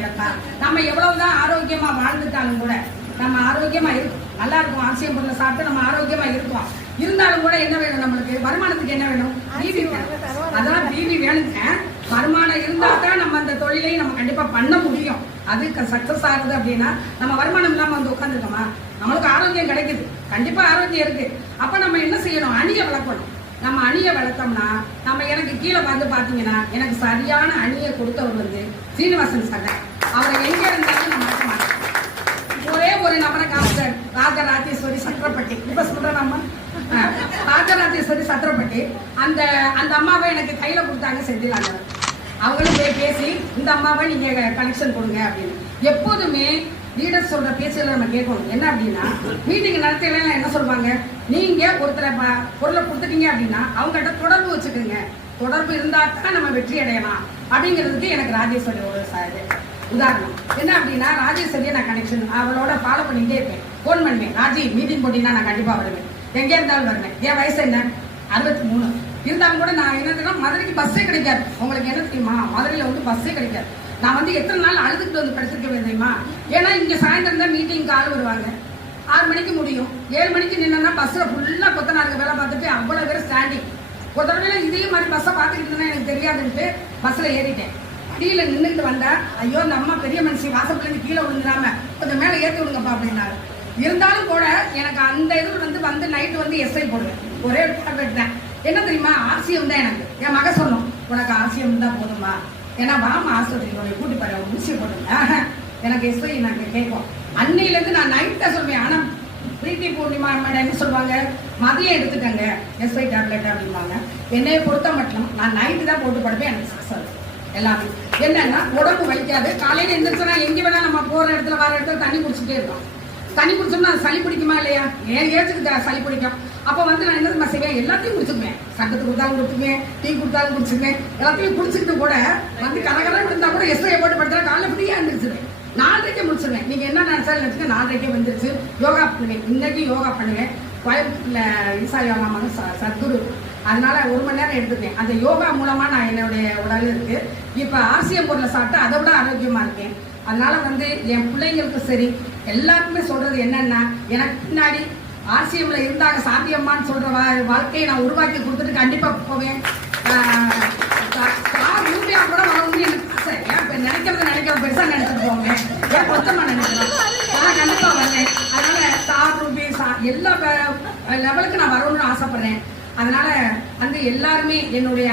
இடத்தான். நம்ம எவ்வளவுதான் ஆரோக்கியமா வாழ்ந்துட்டாலும் கூட நம்ம ஆரோக்கியமா இருக்கும், நல்லா இருக்கும். ஆசியம் பொருளை சாப்பிட்டு நம்ம ஆரோக்கியமா இருக்கும். இருந்தாலும் கூட என்ன வேணும், நம்மளுக்கு வருமானத்துக்கு என்ன வேணும், பிபி வேணும். அதான் பிபி வேணுங்க. வருமானம் இருந்தா தான் நம்ம அந்த தொழிலையும் நம்ம கண்டிப்பா பண்ண முடியும். அதுக்கு சக்சஸ் ஆகுது அப்படின்னா நம்ம வருமானம் இல்லாம வந்து உட்காந்துருக்கோமா? நம்மளுக்கு ஆரோக்கியம் கிடைக்குது, கண்டிப்பா ஆரோக்கியம் இருக்கு. அப்ப நம்ம என்ன செய்யணும், அணியை வளர்க்கணும். நம்ம அணியை வளர்த்தோம்னா நம்ம எனக்கு கீழே வந்து பாத்தீங்கன்னா எனக்கு சரியான அணியை கொடுத்தவர் வந்து சீனிவாசன் சார். அவரை எங்க இருந்தாலும் நம்ம மறக்க மாட்டோம். ஒரே ஒரு நபரை காமிச்சார், ராஜராஜேஸ்வரி சத்திரப்பட்டி. இப்ப சொல்ற நம்ம ராஜராஜேஸ்வரி சத்திரப்பட்டி. அந்த அந்த அம்மாவை எனக்கு கையில கொடுத்தாங்க செந்திலாங்க. அவங்களும் போய் பேசி இந்த அம்மாவை நீங்க கனெக்ஷன் கொடுங்க அப்படின்னு. எப்போதுமே லீடர் சொல்ற பேச்சுல நம்ம கேட்கணும். என்ன அப்படின்னா, மீட்டிங் நடத்தலாம் என்ன சொல்லுவாங்க, நீங்க ஒருத்தரை பொருளை கொடுத்துட்டீங்க அப்படின்னா அவங்கள்ட்ட தொடர்பு வச்சுக்கோங்க. தொடர்பு இருந்தா தான் நம்ம வெற்றி அடையலாம் அப்படிங்கிறதுக்கு எனக்கு ராஜேஸ்வரி ஒரு உதாரணம். என்ன அப்படின்னா, ராஜேஸ்வரியை நான் கனெக்ஷன் அவளோட ஃபாலோ பண்ணிட்டே இருப்பேன். போன் பண்ணுவேன், ராஜி மீட்டிங் போட்டீங்கன்னா நான் கண்டிப்பா வருவேன், எங்க இருந்தாலும் வருவேன். என் வயசு என்ன 63 இருந்தாலும் கூட நான் என்னதுன்னா மதுரைக்கு பஸ்ஸே கிடைக்காது. உங்களுக்கு என்ன தெரியுமா, மதுரையில வந்து பஸ்ஸே கிடைக்காது. நான் வந்து எத்தனை நாள் அழுதுகிட்டு வந்து படிச்சிருக்கேன் தெரியுமா? ஏன்னா இங்க சாயந்தரம் தான் மீட்டிங்க்கு ஆள் வருவாங்க. 6 மணிக்கு முடியும். 7 மணிக்கு நின்னா பஸ்ல ஃபுல்லா கொத்தனாருக்கு வேலை பார்த்துட்டு அவ்வளவு பேர் ஸ்டாண்டிங். ஒரு தடவை இதே மாதிரி பஸ்ஸை பார்த்துக்கிட்டு எனக்கு தெரியாதுன்ட்டு பஸ்ல ஏறிட்டேன். அடியில நின்றுட்டு வந்தா, ஐயோ இந்த அம்மா பெரிய மனுஷி வாசப்பிள்ளைங்க கீழே விழுந்துடாம கொஞ்சம் மேலே ஏற்றி விடுங்கப்பா அப்படின்னாரு. இருந்தாலும் கூட எனக்கு அந்த இது வந்து நைட்டு வந்து எஸ்ஐ போடுவேன். ஒரே டேப்லெட் தான். என்ன தெரியுமா, ஆர்சிஎம் தான். எனக்கு என் மக சொன்னோம், உனக்கு ஆர்சிஎம் தான் போதுமா, ஏன்னா வாமா ஆஸ்பத்திரிக்கு கூட்டி பாரு ஊசியை போட்டுங்க. எனக்கு எஸ்ஐ நாங்கள் கேட்போம். அன்னையிலேருந்து நான் நைட் தான் சொல்வேன். ஆனா பிரீத்தி பூர்ணிமா மேடம் என்ன சொல்லுவாங்க, மதியம் எடுத்துக்கங்க எஸ்ஐ டேப்லெட் அப்படிம்பாங்க. என்னைய பொறுத்த மட்டும் நான் நைட்டு தான் போட்டு படுப்பேன். எனக்கு சக்சஸ் எல்லாமே என்னன்னா உடம்பு வலிக்காது. காலையில எந்திரிச்சோன்னா எங்க வேணா நம்ம போற இடத்துல வர இடத்துல தண்ணி குடிச்சுட்டே இருக்கோம். தண்ணி குடிச்சோம்னா சளி பிடிக்குமா இல்லையா? ஏன் ஏற்றுக்கு சளி பிடிக்கும். அப்ப வந்து நான் என்ன செய்வேன், எல்லாத்தையும் குடிச்சுக்குவேன். சட்டத்து கொடுத்தாலும் குடிச்சுக்குவேன், டீ கொடுத்தாலும் குடிச்சுக்குவேன். எல்லாத்தையும் குடிச்சுக்கிட்டு கூட வந்து கலகலம் இருந்தா கூட எஸ்ஐ போட்டு படுத்தா காலைல ஃப்ரீயா இருந்துருச்சுவேன். 4:30 முடிச்சிருவேன். நீங்க என்ன நினைச்சாலும் நினைச்சுக்க, 4:30 வந்துருச்சு. யோகா பண்ணுவேன். இன்னைக்கு யோகா பண்ணுவேன். கோயம்புத்தூர்ல ஈசா யோகா மகன் சத்குரு, அதனால 1 மணி நேரம் எடுத்துப்பேன். அந்த யோகா மூலமா நான் என்னுடைய உடல் இருக்கு. இப்ப ஆர்சிஎம் பொருளை சாப்பிட்டு அதை விட ஆரோக்கியமா இருக்கேன். அதனால வந்து என் பிள்ளைங்களுக்கு சரி எல்லாருக்குமே சொல்றது என்னன்னா, எனக்கு பின்னாடி ஆர்சிஎம்ல இருந்தாங்க சாந்தியம்மான்னு சொல்ற வாழ்க்கையை நான் உருவாக்கி கொடுத்துட்டு கண்டிப்பா போவேன். ரூபியா கூட வரணும்னு எனக்கு ஆசை. ஏன் நினைக்கிறத பெருசா நினைச்சிட்டு போங்க, ஏன் கொஞ்சமா நினைக்கிறோம். நான் கண்டிப்பா வருவேன். அதனால ரூபி எல்லா லெவலுக்கு நான் வரணும்னு ஆசைப்படுறேன். அதனால வந்து எல்லாருமே என்னுடைய